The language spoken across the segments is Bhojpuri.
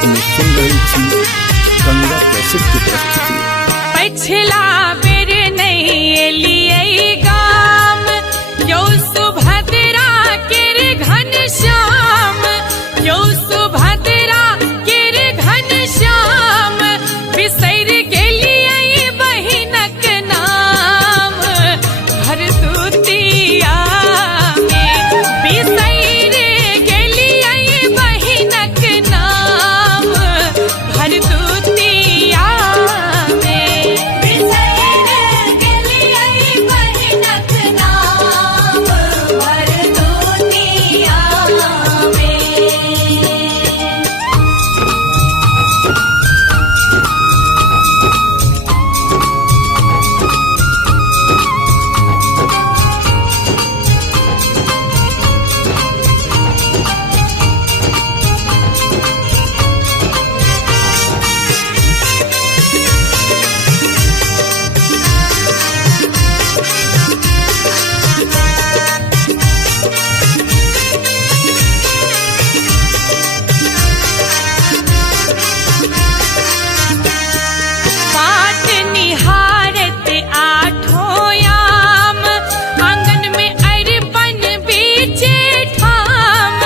अपने सुन रही थी गंगा कैसेट की प्रस्तुति। पिछला बेर नहीं लिए गाम यो सुभद्रा के घन श्याम, यो सुभद्रा के घन श्याम, बिसर गेलिए बहिनक नाम भरदुतिया में, बिसर गेलिए बहिनक नाम भरदुतिया में, बिसर गेलिए बहिनक नाम भरदुतिया में। पाट निहारत आठों याम, आंगन में अरिपन बीचे ठाम,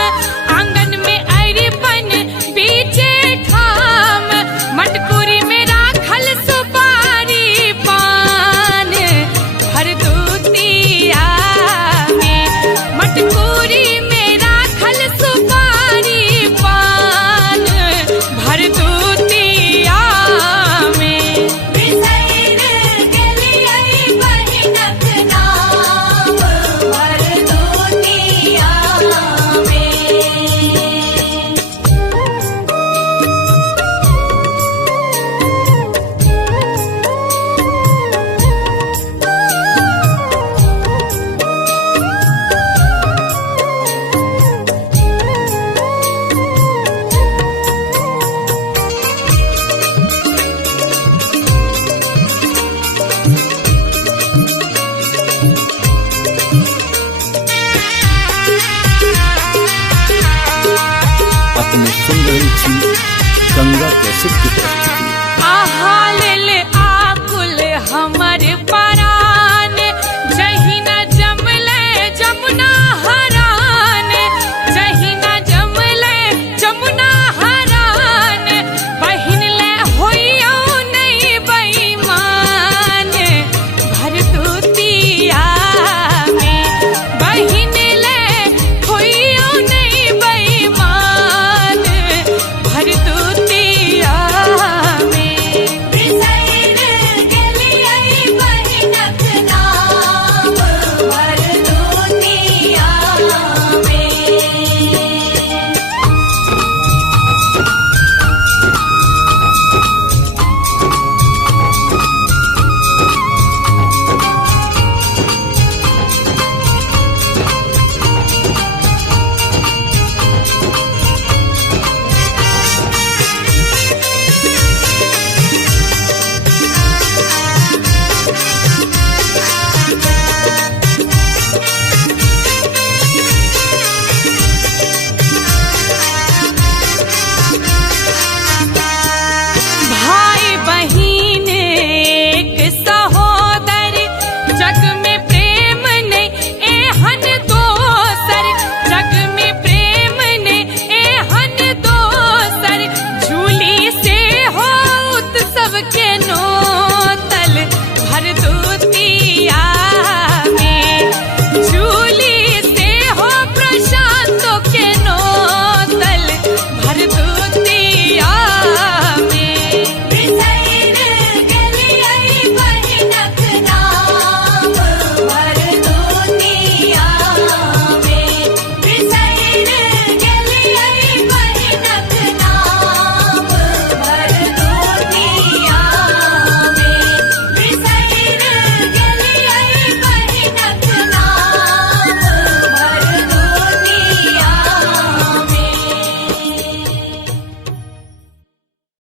आंगन में अरिपन बीचे ठाम, मटकुरी में राखल सुपारी पान भरदुतिया में, मटकुरी में राखल सुपारी पान भरदुतिया में, बिसर गेलिए बहिनक नाम भरदुतिया में। अपने सुन रही थी गंगा कैसेट की प्रस्तुति।